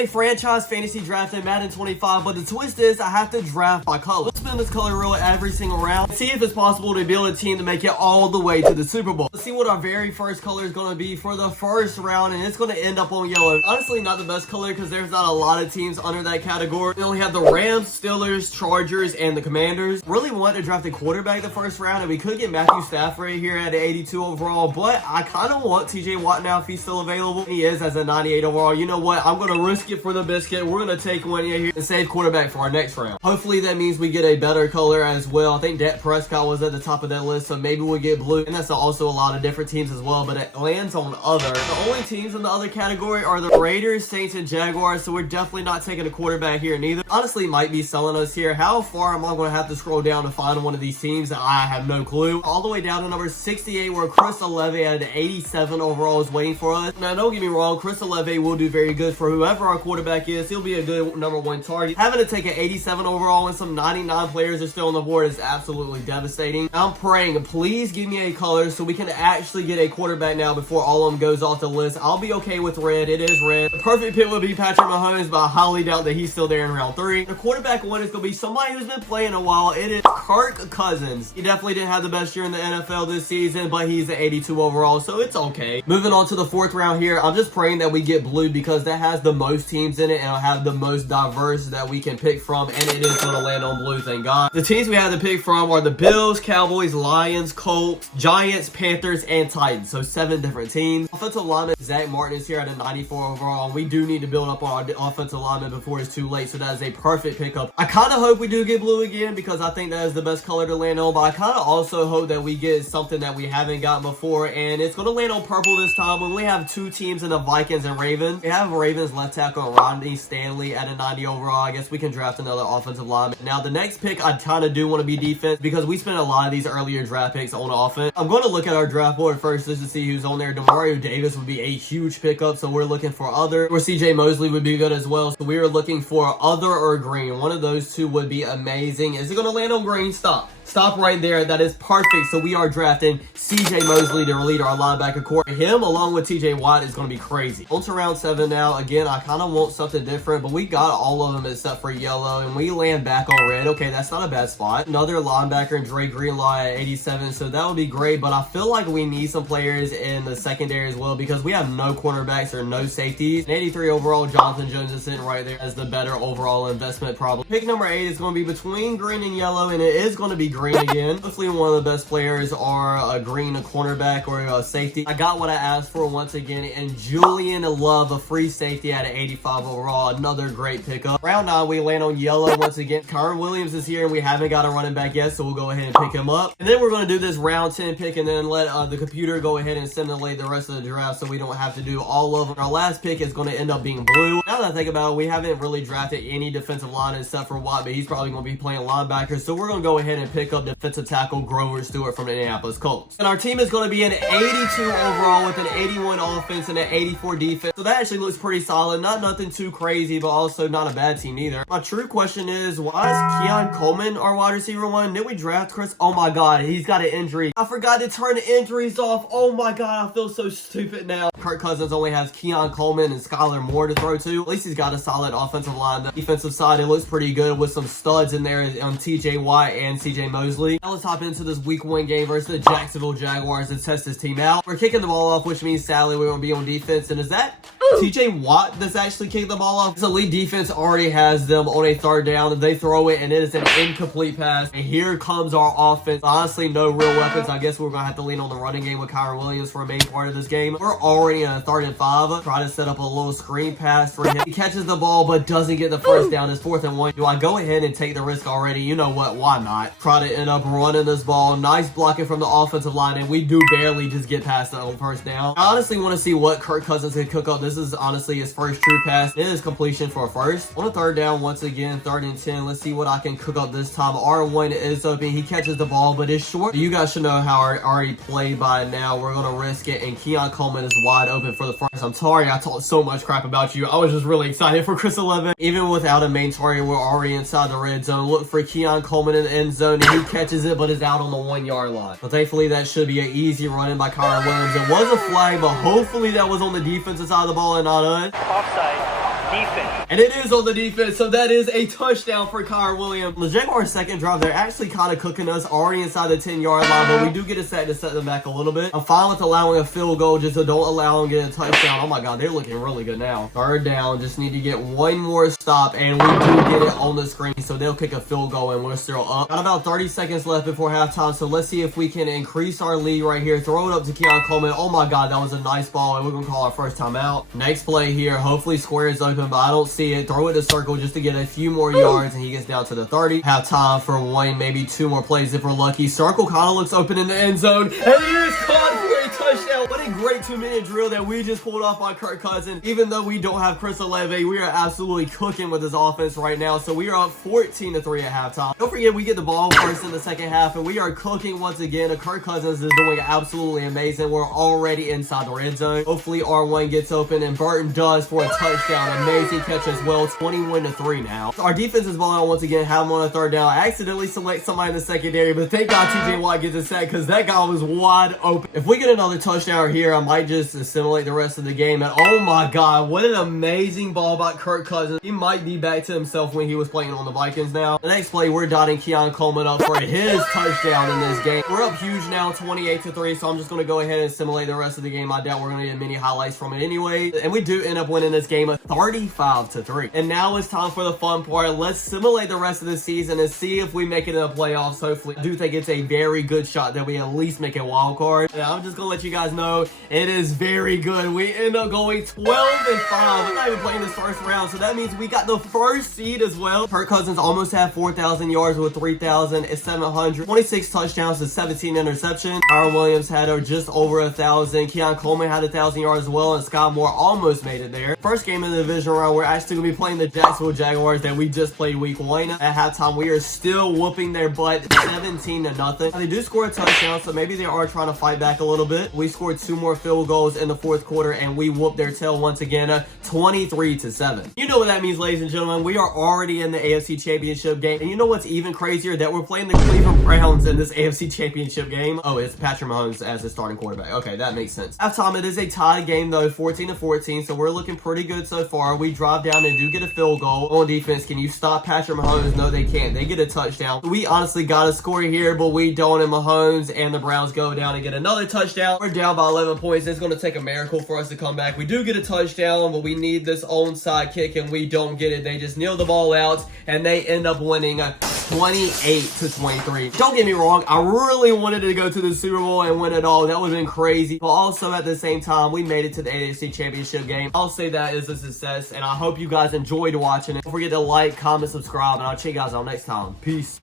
a franchise fantasy draft in Madden 25, but the twist is I have to draft by color. Let's spin this color wheel every single round and see if it's possible to build a team to make it all the way to the Super Bowl. Let's see what our very first color is going to be for the first round, and it's going to end up on yellow. Honestly, not the best color because there's not a lot of teams under that category. We only have the Rams, Steelers, Chargers, and the Commanders. Really want to draft a quarterback the first round, and we could get Matthew Stafford here at 82 overall, but I kind of want TJ Watt now if he's still available. He is as a 98 overall. You know what? I'm going to risk it for the biscuit. We're going to take one here and save quarterback for our next round. Hopefully that means we get a better color as well. I think Dak Prescott was at the top of that list, so maybe we'll get blue, and that's also a lot of different teams as well, but it lands on other. The only teams in the other category are the Raiders, Saints, and Jaguars, so we're definitely not taking a quarterback here neither. Honestly, might be selling us here. How far am I going to have to scroll down to find one of these teams? I have no clue. All the way down to number 68, where Chris Olave at an 87 overall is waiting for us. Now, don't get me wrong, Chris Olave will do very good for whoever our quarterback is. He'll be a good number one target. Having to take an 87 overall when some 99 players are still on the board is absolutely devastating. I'm praying, please give me a color so we can actually get a quarterback now before all of them goes off the list. I'll be okay with red. It is red. The perfect pick would be Patrick Mahomes, but I highly doubt that he's still there in round 3. The quarterback one is going to be somebody who's been playing a while. It is Kirk Cousins. He definitely didn't have the best year in the NFL this season, but he's an 82 overall, so it's okay. Moving on to the 4th round here, I'm just praying that we get blue because that has the most teams in it and it'll have the most diverse that we can pick from, and it is going to land on blue, thank God. The teams we have to pick from are the Bills, Cowboys, Lions, Colts, Giants, Panthers, and Titans, so 7 different teams. Offensive lineman Zach Martin is here at a 94 overall, and we do need to build up on our offensive lineman before it's too late, so that is a perfect pickup. I kind of hope we do get blue again because I think that is the best color to land on, but I kind of also hope that we get something that we haven't gotten before, and it's going to land on purple this time. When we have 2 teams in the Vikings and Ravens, we have Ravens left tackle Rodney Stanley at a 90 overall. I guess we can draft another offensive lineman. Now, the next pick, I kind of do want to be defense because we spent a lot of these earlier draft picks on offense. I'm going to look at our draft board first just to see who's on there. Demario Davis would be a huge pickup, so we're looking for other. Or CJ Mosley would be good as well, so we are looking for other or green. One of those two would be amazing. Is it going to land on green? Stop right there. That is perfect. So we are drafting CJ Mosley to lead our linebacker core. Him along with TJ Watt is going to be crazy. On to round 7 now. Again, I kind of want something different, but we got all of them except for yellow, and we land back on red. Okay, that's not a bad spot. Another linebacker in Dre Greenlaw at 87, so that would be great, but I feel like we need some players in the secondary as well because we have no cornerbacks or no safeties. An 83 overall, Jonathan Jones is sitting right there as the better overall investment probably. Pick number 8 is going to be between green and yellow, and it is going to be green again. Hopefully one of the best players are a green, a cornerback, or a safety. I got what I asked for once again, and Julian Love, a free safety at an 85 overall. Another great pickup. Round 9, we land on yellow once again. Kyron Williams is here, and we haven't got a running back yet, so we'll go ahead and pick him up. And then we're going to do this round 10 pick, and then let the computer go ahead and simulate the rest of the draft so we don't have to do all of them. Our last pick is going to end up being blue. Now that I think about it, we haven't really drafted any defensive line except for Watt, but he's probably going to be playing linebacker, so we're going to go ahead and pick up defensive tackle Grover Stewart from the Indianapolis Colts. And our team is going to be an 82 overall with an 81 offense and an 84 defense. So that actually looks pretty solid. Not nothing too crazy, but also not a bad team either. My true question is, why is Keon Coleman our wide receiver 1? Did we draft Chris? Oh my God, he's got an injury. I forgot to turn the injuries off. Oh my God, I feel so stupid now. Kirk Cousins only has Keon Coleman and Skylar Moore to throw to. At least he's got a solid offensive line. The defensive side, it looks pretty good with some studs in there on TJ Watt and CJ Mosley. Now let's hop into this week 1 game versus the Jacksonville Jaguars to test this team out. We're kicking the ball off, which means sadly we're going to be on defense. And is that TJ Watt that's actually kicking the ball off? This elite defense already has them on a 3rd down, and they throw it, and it is an incomplete pass. And here comes our offense. Honestly, no real weapons. I guess we're going to have to lean on the running game with Kyron Williams for a main part of this game. We're already in a 3rd and 5. Try to set up a little screen pass for him. He catches the ball, but doesn't get the first down. It's 4th and 1. Do I go ahead and take the risk already? You know what? Why not? Try to end up running this ball. Nice blocking from the offensive line, and we do barely just get past the first down. I honestly want to see what Kirk Cousins can cook up. This is honestly his first true pass. It is completion for a first. On a 3rd down, once again, 3rd and 10. Let's see what I can cook up this time. R1 is open. He catches the ball, but it's short. You guys should know how I already played by now. We're going to risk it, and Keon Coleman is wide open for the first. I'm sorry I talked so much crap about you. I was just really excited for Chris 11. Even without a main target, we're already inside the red zone. Look for Keon Coleman in the end zone, and he catches it, but is out on the 1-yard line. But thankfully, that should be an easy run in by Kyron Williams. It was a flag, but hopefully that was on the defensive side of the ball and not us. Offside. defense. And it is on the defense, so that is a touchdown for Kyron Williams. The Jaguars' second drive, they're actually kind of cooking us already inside the 10-yard line, but we do get a sack to set them back a little bit. I'm fine with allowing a field goal, just so don't allow them to get a touchdown. Oh my God, they're looking really good now. Third down, just need to get one more stop, and we do get it on the screen, so they'll kick a field goal, and we're still up. Got about 30 seconds left before halftime, so let's see if we can increase our lead right here. Throw it up to Keon Coleman. Oh my God, that was a nice ball, and we're going to call our first time out. Next play here, hopefully square is open, but I don't see it. Throw it to circle just to get a few more yards, and he gets down to the 30. Have time for one, maybe two more plays if we're lucky. Circle kind of looks open in the end zone, and he is caught for a touchdown. What a great 2-minute drill that we just pulled off by Kirk Cousins. Even though we don't have Chris Olave, we are absolutely cooking with this offense right now. So we are up 14-3 at halftime. Don't forget, we get the ball first in the second half, and we are cooking once again. Kirk Cousins is doing absolutely amazing. We're already inside the red zone. Hopefully R1 gets open, and Burton does for a touchdown. Amazing catch as well. 21-3 now. Our defense is balling out once again. Have him on a third down. I accidentally select somebody in the secondary, but thank God TJ Watt gets a sack because that guy was wide open. If we get another touchdown here, I might just assimilate the rest of the game. And oh my God, what an amazing ball by Kirk Cousins. He might be back to himself when he was playing on the Vikings now. The next play, we're dotting Keon Coleman up for his touchdown in this game. We're up huge now, 28-3, so I'm just going to go ahead and simulate the rest of the game. I doubt we're going to get many highlights from it anyway. And we do end up winning this game 35-3. And now it's time for the fun part. Let's simulate the rest of the season and see if we make it in the playoffs, hopefully. I do think it's a very good shot that we at least make a wild card. And I'm just going to let you guys know it is very good. We end up going 12-5. We're not even playing this first round, so that means we got the first seed as well. Kirk Cousins almost had 4,000 yards with 3,700. 26 touchdowns to 17 interceptions. Kyron Williams had just over 1,000. Keon Coleman had 1,000 yards as well, and Scott Moore almost made it there. First game of the division round, we're actually going to be playing the Jacksonville Jaguars that we just played week 1. At halftime, we are still whooping their butt 17-0. They do score a touchdown, so maybe they are trying to fight back a little bit. We scored 2 more field goals in the fourth quarter, and we whooped their tail once again, 23-7. You know what that means, ladies and gentlemen. We are already in the AFC Championship game, and you know what's even crazier? That we're playing the Cleveland Browns in this AFC Championship game. Oh, it's Patrick Mahomes as the starting quarterback. Okay, that makes sense. Halftime, it is a tied game though, 14-14, so we're looking pretty good so far. We drive down and do get a field goal. On defense, can you stop Patrick Mahomes? No, they can't. They get a touchdown. We honestly got to score here, but we don't, and Mahomes and the Browns go down and get another touchdown. We're down by 11 points. It's going to take a miracle for us to come back. We do get a touchdown, but we need this onside kick, and we don't get it. They just kneel the ball out, and they end up winning 28-23. Don't get me wrong, I really wanted to go to the Super Bowl and win it all. That would have been crazy. But also at the same time, we made it to the AFC Championship game. I'll say that is a success, and I hope you guys enjoyed watching it. Don't forget to like, comment, subscribe, and I'll check you guys out next time. Peace.